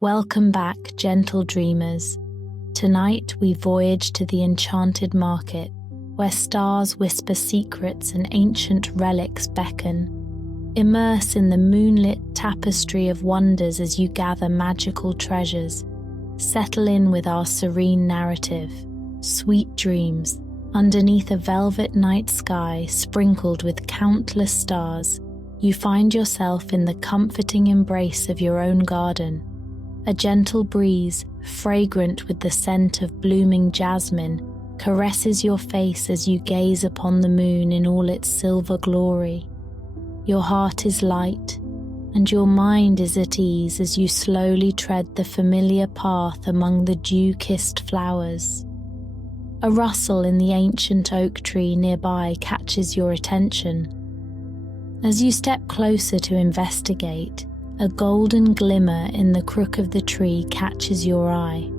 Welcome back, gentle dreamers. Tonight we voyage to the Enchanted market, where stars whisper secrets and ancient relics beckon. Immerse in the moonlit tapestry of wonders as you gather magical treasures. Settle in with our serene narrative. Sweet dreams, underneath a velvet night sky sprinkled with countless stars, you find yourself in the comforting embrace of your own garden. A gentle breeze, fragrant with the scent of blooming jasmine, caresses your face as you gaze upon the moon in all its silver glory. Your heart is light, and your mind is at ease as you slowly tread the familiar path among the dew-kissed flowers. A rustle in the ancient oak tree nearby catches your attention. As you step closer to investigate, a golden glimmer in the crook of the tree catches your eye.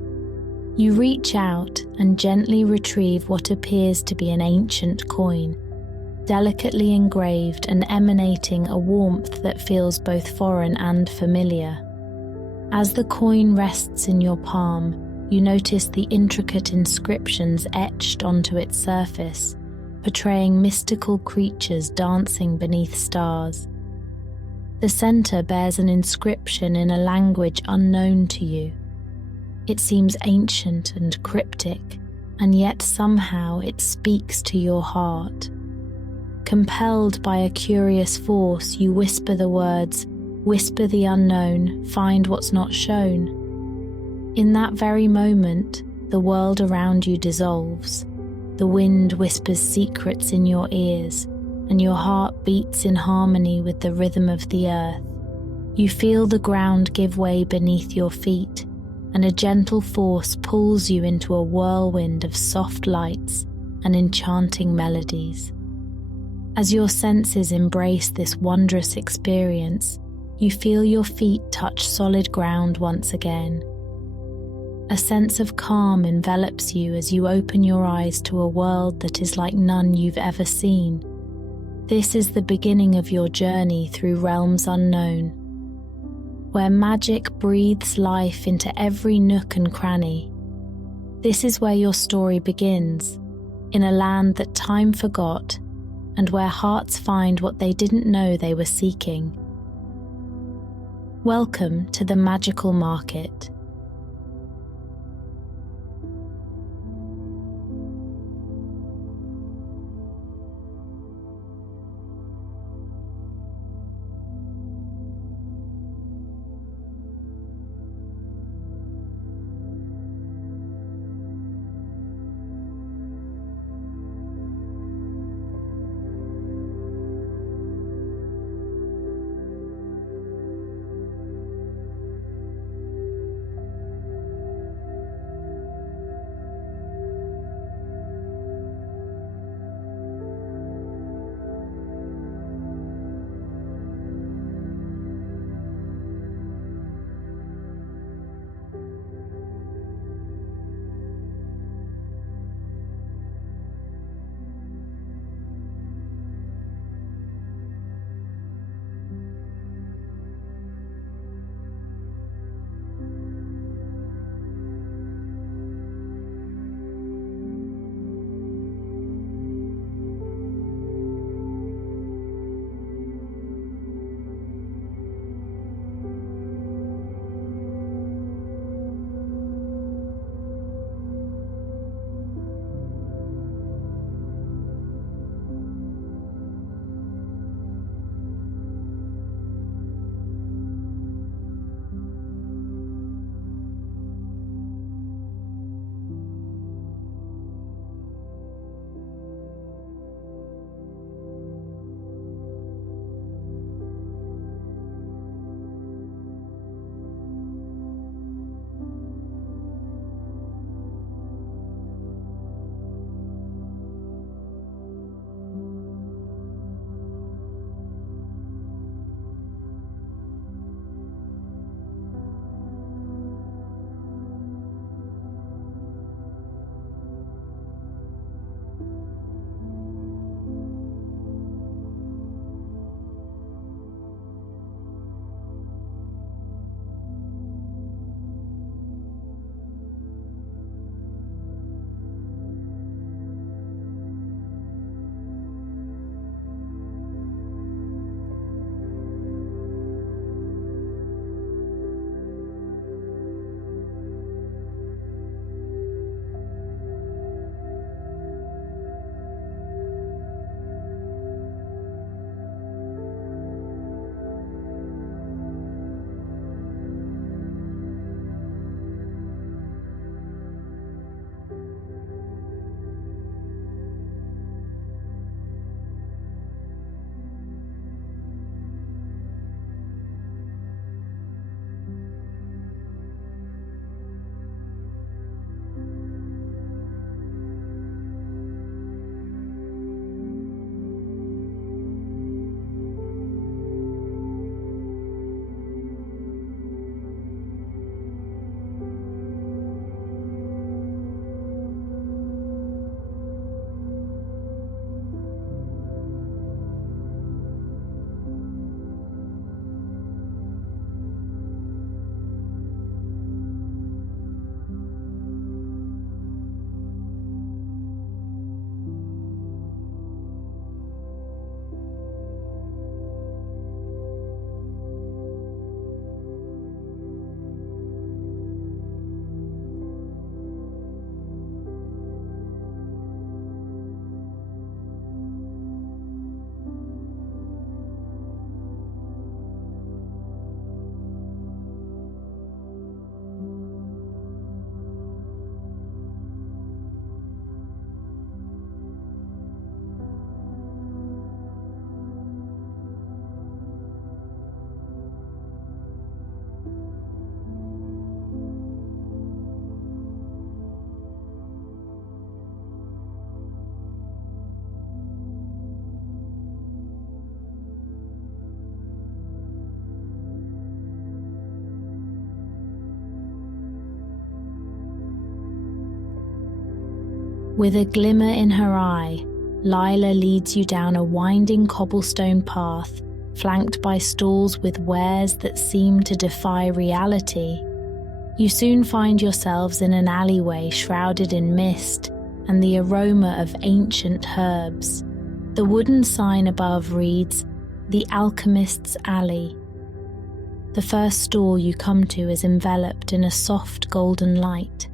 You reach out and gently retrieve what appears to be an ancient coin, delicately engraved and emanating a warmth that feels both foreign and familiar. As the coin rests in your palm, you notice the intricate inscriptions etched onto its surface, portraying mystical creatures dancing beneath stars. The center bears an inscription in a language unknown to you. It seems ancient and cryptic, and yet somehow it speaks to your heart. Compelled by a curious force, you whisper the words, "Whisper the unknown, find what's not shown." In that very moment, the world around you dissolves. The wind whispers secrets in your ears, and your heart beats in harmony with the rhythm of the earth. You feel the ground give way beneath your feet, and a gentle force pulls you into a whirlwind of soft lights and enchanting melodies. As your senses embrace this wondrous experience, you feel your feet touch solid ground once again. A sense of calm envelops you as you open your eyes to a world that is like none you've ever seen. This is the beginning of your journey through realms unknown, where magic breathes life into every nook and cranny. This is where your story begins, in a land that time forgot, and where hearts find what they didn't know they were seeking. Welcome to the magical market. With a glimmer in her eye, Lila leads you down a winding cobblestone path, flanked by stalls with wares that seem to defy reality. You soon find yourselves in an alleyway shrouded in mist and the aroma of ancient herbs. The wooden sign above reads, "The Alchemist's Alley." The first stall you come to is enveloped in a soft golden light.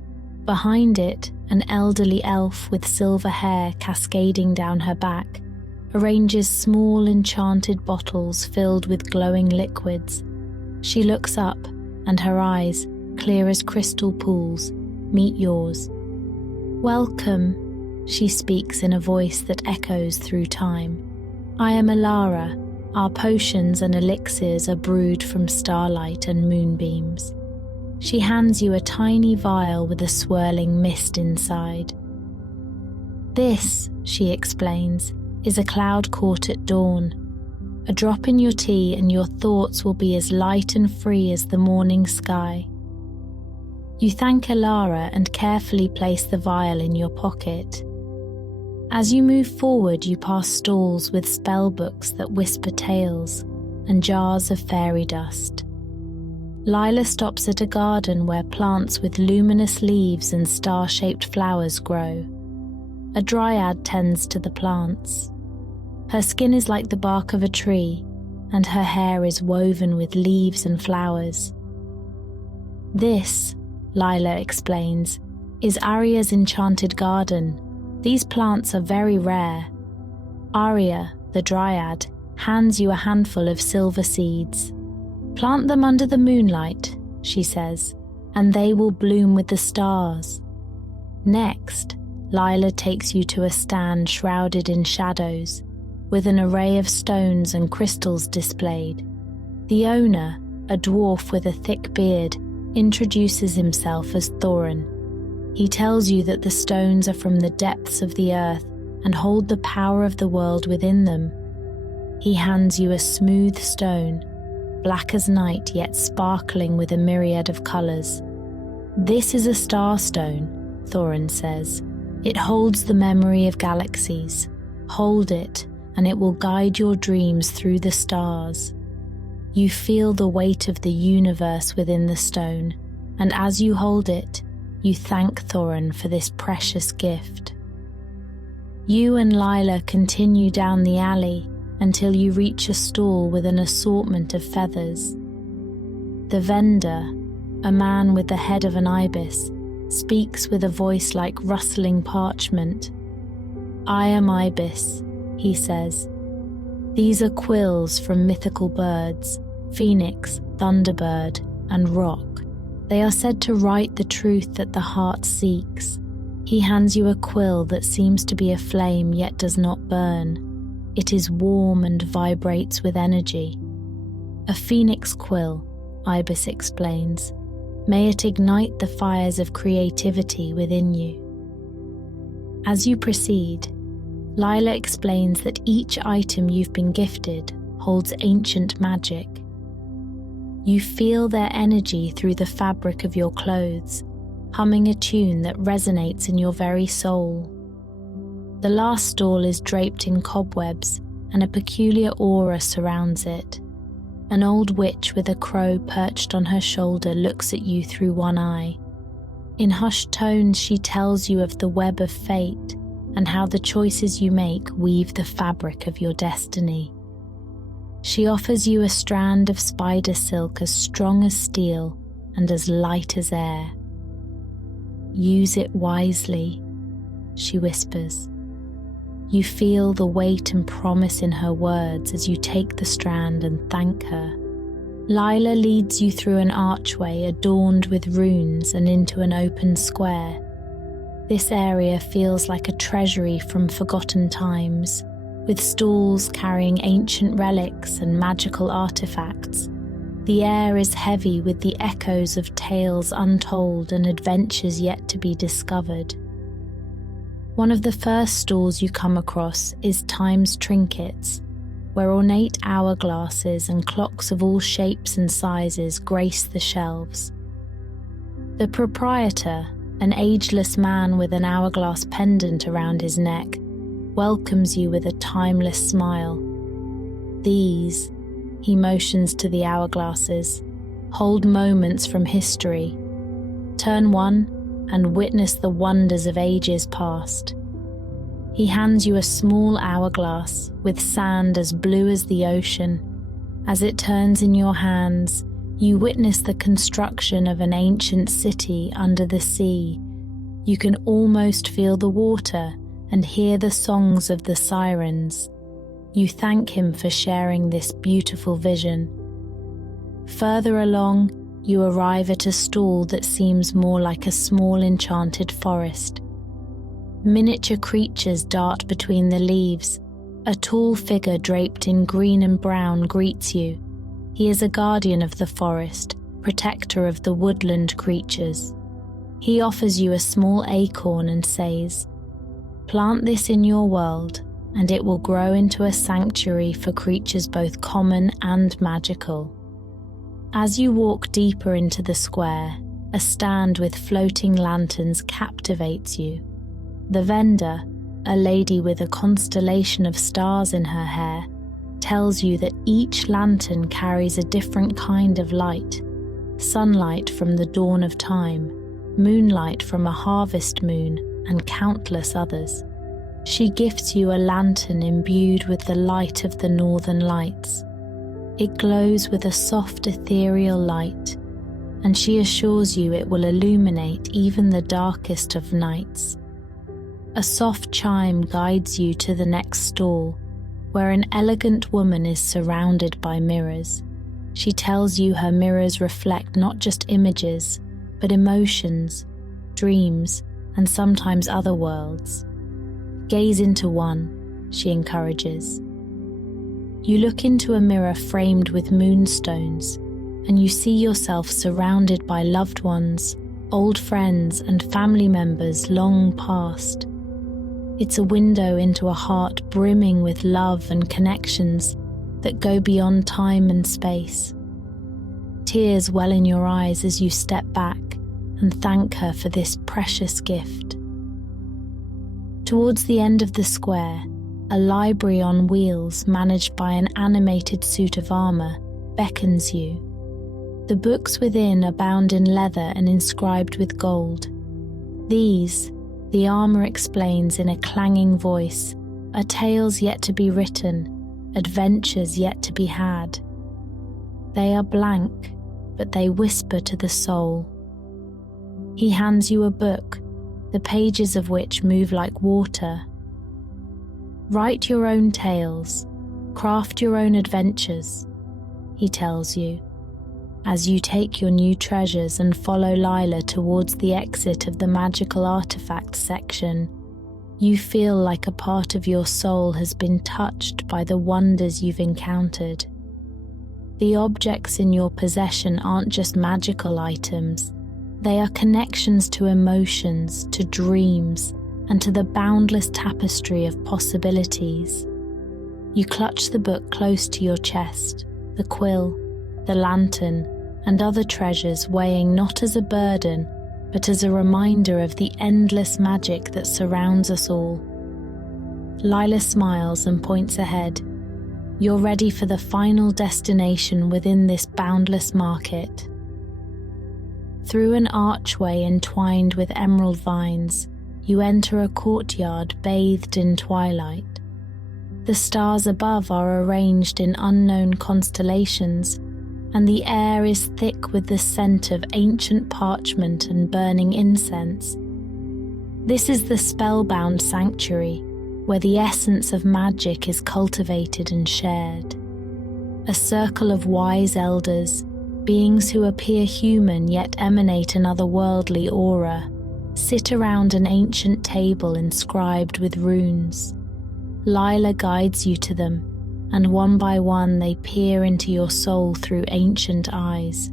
Behind it, an elderly elf with silver hair cascading down her back arranges small enchanted bottles filled with glowing liquids. She looks up, and her eyes, clear as crystal pools, meet yours. "Welcome," she speaks in a voice that echoes through time. "I am Alara. Our potions and elixirs are brewed from starlight and moonbeams." She hands you a tiny vial with a swirling mist inside. "This," she explains, "is a cloud caught at dawn. A drop in your tea and your thoughts will be as light and free as the morning sky." You thank Alara and carefully place the vial in your pocket. As you move forward, you pass stalls with spellbooks that whisper tales and jars of fairy dust. Lila stops at a garden where plants with luminous leaves and star-shaped flowers grow. A dryad tends to the plants. Her skin is like the bark of a tree, and her hair is woven with leaves and flowers. "This," Lila explains, "is Arya's enchanted garden. These plants are very rare." Arya, the dryad, hands you a handful of silver seeds. "Plant them under the moonlight," she says, "and they will bloom with the stars." Next, Lila takes you to a stand shrouded in shadows, with an array of stones and crystals displayed. The owner, a dwarf with a thick beard, introduces himself as Thorin. He tells you that the stones are from the depths of the earth and hold the power of the world within them. He hands you a smooth stone, black as night yet sparkling with a myriad of colours. "This is a starstone," Thorin says. "It holds the memory of galaxies. Hold it, and it will guide your dreams through the stars." You feel the weight of the universe within the stone, and as you hold it, you thank Thorin for this precious gift. You and Lila continue down the alley until you reach a stall with an assortment of feathers. The vendor, a man with the head of an ibis, speaks with a voice like rustling parchment. "I am Ibis," he says. "These are quills from mythical birds, phoenix, thunderbird, and rock. They are said to write the truth that the heart seeks." He hands you a quill that seems to be a flame yet does not burn. It is warm and vibrates with energy. "A phoenix quill," Ibis explains. "May it ignite the fires of creativity within you." As you proceed, Lila explains that each item you've been gifted holds ancient magic. You feel their energy through the fabric of your clothes, humming a tune that resonates in your very soul. The last stall is draped in cobwebs, and a peculiar aura surrounds it. An old witch with a crow perched on her shoulder looks at you through one eye. In hushed tones, she tells you of the web of fate and how the choices you make weave the fabric of your destiny. She offers you a strand of spider silk as strong as steel and as light as air. "Use it wisely," she whispers. You feel the weight and promise in her words as you take the strand and thank her. Lila leads you through an archway adorned with runes and into an open square. This area feels like a treasury from forgotten times, with stalls carrying ancient relics and magical artifacts. The air is heavy with the echoes of tales untold and adventures yet to be discovered. One of the first stalls you come across is Time's Trinkets, where ornate hourglasses and clocks of all shapes and sizes grace the shelves. The proprietor, an ageless man with an hourglass pendant around his neck, welcomes you with a timeless smile. These, he motions to the hourglasses, hold moments from history. Turn one and witness the wonders of ages past. He hands you a small hourglass with sand as blue as the ocean. As it turns in your hands, you witness the construction of an ancient city under the sea. You can almost feel the water and hear the songs of the sirens. You thank him for sharing this beautiful vision. Further along, you arrive at a stall that seems more like a small enchanted forest. Miniature creatures dart between the leaves. A tall figure draped in green and brown greets you. He is a guardian of the forest, protector of the woodland creatures. He offers you a small acorn and says, "Plant this in your world, and it will grow into a sanctuary for creatures both common and magical." As you walk deeper into the square, a stand with floating lanterns captivates you. The vendor, a lady with a constellation of stars in her hair, tells you that each lantern carries a different kind of light: sunlight from the dawn of time, moonlight from a harvest moon, and countless others. She gifts you a lantern imbued with the light of the northern lights. It glows with a soft ethereal light, and she assures you it will illuminate even the darkest of nights. A soft chime guides you to the next stall, where an elegant woman is surrounded by mirrors. She tells you her mirrors reflect not just images, but emotions, dreams, and sometimes other worlds. Gaze into one, she encourages. You look into a mirror framed with moonstones, and you see yourself surrounded by loved ones, old friends, and family members long past. It's a window into a heart brimming with love and connections that go beyond time and space. Tears well in your eyes as you step back and thank her for this precious gift. Towards the end of the square, a library on wheels managed by an animated suit of armor beckons you. The books within are bound in leather and inscribed with gold. These, the armor explains in a clanging voice, are tales yet to be written, adventures yet to be had. They are blank, but they whisper to the soul. He hands you a book, the pages of which move like water. Write your own tales, craft your own adventures, he tells you, as you take your new treasures and follow Lila towards the exit of the magical artifacts section. You feel like a part of your soul has been touched by the wonders you've encountered. The objects in your possession aren't just magical items. They are connections to emotions, to dreams, and to the boundless tapestry of possibilities. You clutch the book close to your chest, the quill, the lantern, and other treasures weighing not as a burden, but as a reminder of the endless magic that surrounds us all. Lila smiles and points ahead. You're ready for the final destination within this boundless market. Through an archway entwined with emerald vines, you enter a courtyard bathed in twilight. The stars above are arranged in unknown constellations, and the air is thick with the scent of ancient parchment and burning incense. This is the spellbound sanctuary, where the essence of magic is cultivated and shared. A circle of wise elders, beings who appear human yet emanate an otherworldly aura, sit around an ancient table inscribed with runes. Lila guides you to them, and one by one they peer into your soul through ancient eyes.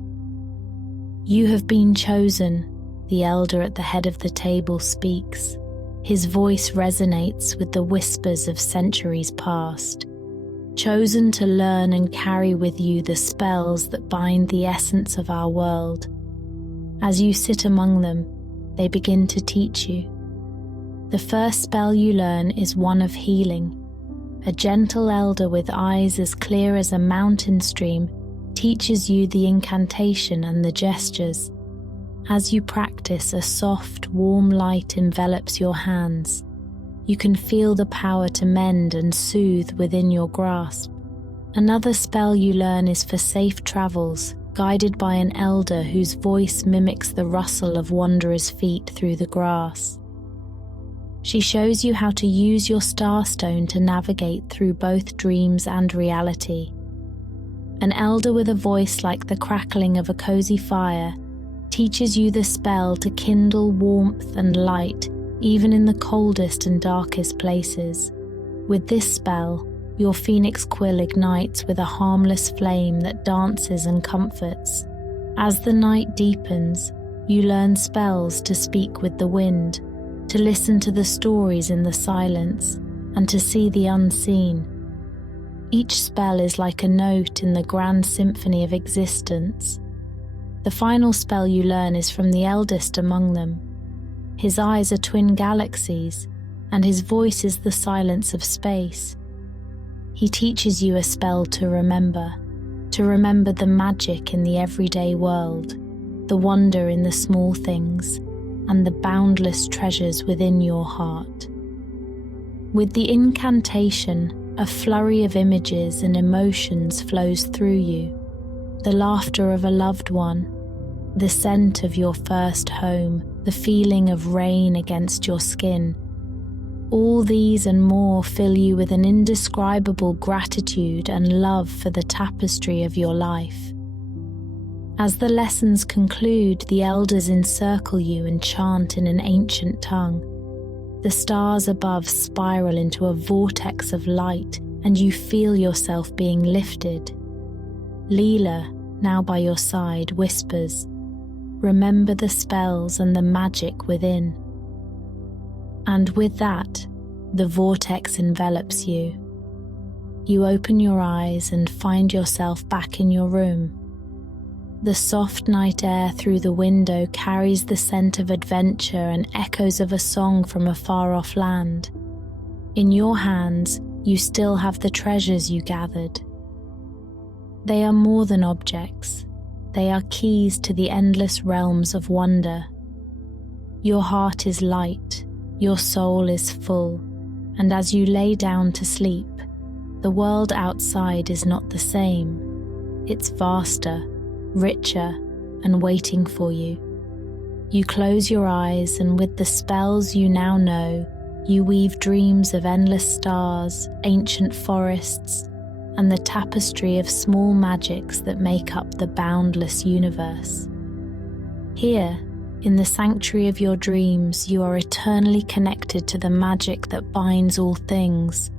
You have been chosen, the elder at the head of the table speaks. His voice resonates with the whispers of centuries past. Chosen to learn and carry with you the spells that bind the essence of our world. As you sit among them, they begin to teach you. The first spell you learn is one of healing. A gentle elder with eyes as clear as a mountain stream teaches you the incantation and the gestures. As you practice, a soft, warm light envelops your hands. You can feel the power to mend and soothe within your grasp. Another spell you learn is for safe travels, guided by an elder whose voice mimics the rustle of wanderers' feet through the grass. She shows you how to use your starstone to navigate through both dreams and reality. An elder with a voice like the crackling of a cozy fire teaches you the spell to kindle warmth and light even in the coldest and darkest places. With this spell, your phoenix quill ignites with a harmless flame that dances and comforts. As the night deepens, you learn spells to speak with the wind, to listen to the stories in the silence, and to see the unseen. Each spell is like a note in the grand symphony of existence. The final spell you learn is from the eldest among them. His eyes are twin galaxies, and his voice is the silence of space. He teaches you a spell to remember the magic in the everyday world, the wonder in the small things, and the boundless treasures within your heart. With the incantation, a flurry of images and emotions flows through you. The laughter of a loved one, the scent of your first home, the feeling of rain against your skin. All these and more fill you with an indescribable gratitude and love for the tapestry of your life. As the lessons conclude, the elders encircle you and chant in an ancient tongue. The stars above spiral into a vortex of light, and you feel yourself being lifted. Leela, now by your side, whispers, "Remember the spells and the magic within." And with that, the vortex envelops you. You open your eyes and find yourself back in your room. The soft night air through the window carries the scent of adventure and echoes of a song from a far-off land. In your hands, you still have the treasures you gathered. They are more than objects. They are keys to the endless realms of wonder. Your heart is light, your soul is full, and as you lay down to sleep, the world outside is not the same. It's vaster, richer, and waiting for you. You close your eyes, and with the spells you now know, you weave dreams of endless stars, ancient forests, and the tapestry of small magics that make up the boundless universe. Here, in the sanctuary of your dreams, you are eternally connected to the magic that binds all things,